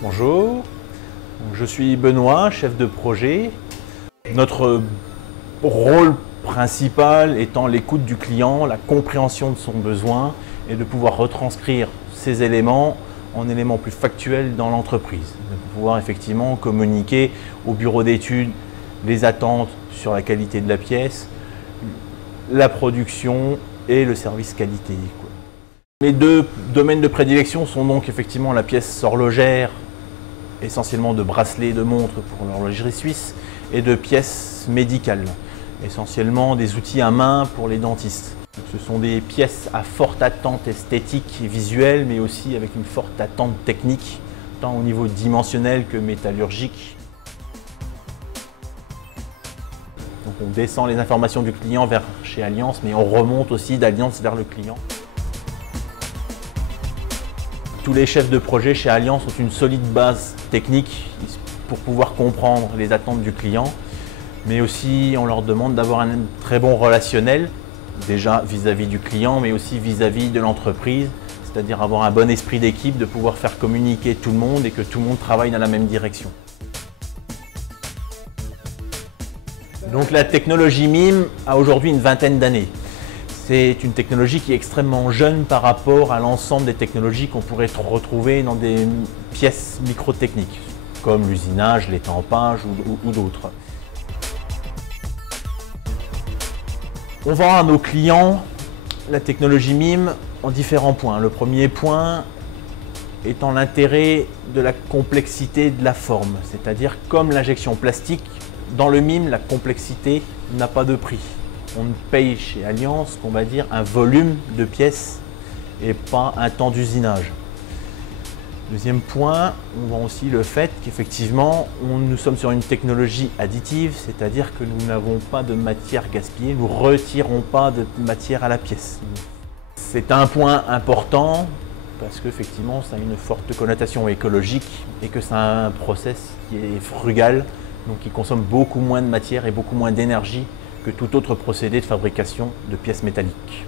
Bonjour, je suis Benoît, chef de projet. Notre rôle principal étant l'écoute du client, la compréhension de son besoin et de pouvoir retranscrire ces éléments en éléments plus factuels dans l'entreprise. De pouvoir effectivement communiquer au bureau d'études les attentes sur la qualité de la pièce, la production et le service qualité. Mes deux domaines de prédilection sont donc effectivement la pièce horlogère, essentiellement de bracelets, de montres pour l'horlogerie suisse, et de pièces médicales, essentiellement des outils à main pour les dentistes. Ce sont des pièces à forte attente esthétique et visuelle, mais aussi avec une forte attente technique, tant au niveau dimensionnel que métallurgique. Donc on descend les informations du client vers chez Alliance, mais on remonte aussi d'Alliance vers le client. Tous les chefs de projet chez Alliance ont une solide base technique pour pouvoir comprendre les attentes du client, mais aussi on leur demande d'avoir un très bon relationnel, déjà vis-à-vis du client, mais aussi vis-à-vis de l'entreprise, c'est-à-dire avoir un bon esprit d'équipe, de pouvoir faire communiquer tout le monde et que tout le monde travaille dans la même direction. Donc la technologie MIM a aujourd'hui une vingtaine d'années. C'est une technologie qui est extrêmement jeune par rapport à l'ensemble des technologies qu'on pourrait retrouver dans des pièces microtechniques, comme l'usinage, l'étampage ou d'autres. On vend à nos clients la technologie MIM en différents points. Le premier point étant l'intérêt de la complexité de la forme, c'est-à-dire comme l'injection plastique, dans le MIM, la complexité n'a pas de prix. On paye chez Alliance, on va dire, un volume de pièces et pas un temps d'usinage. Deuxième point, on vend aussi le fait qu'effectivement, nous sommes sur une technologie additive, c'est-à-dire que nous n'avons pas de matière gaspillée, nous ne retirons pas de matière à la pièce. C'est un point important parce qu'effectivement, ça a une forte connotation écologique et que c'est un process qui est frugal, donc qui consomme beaucoup moins de matière et beaucoup moins d'énergie que tout autre procédé de fabrication de pièces métalliques.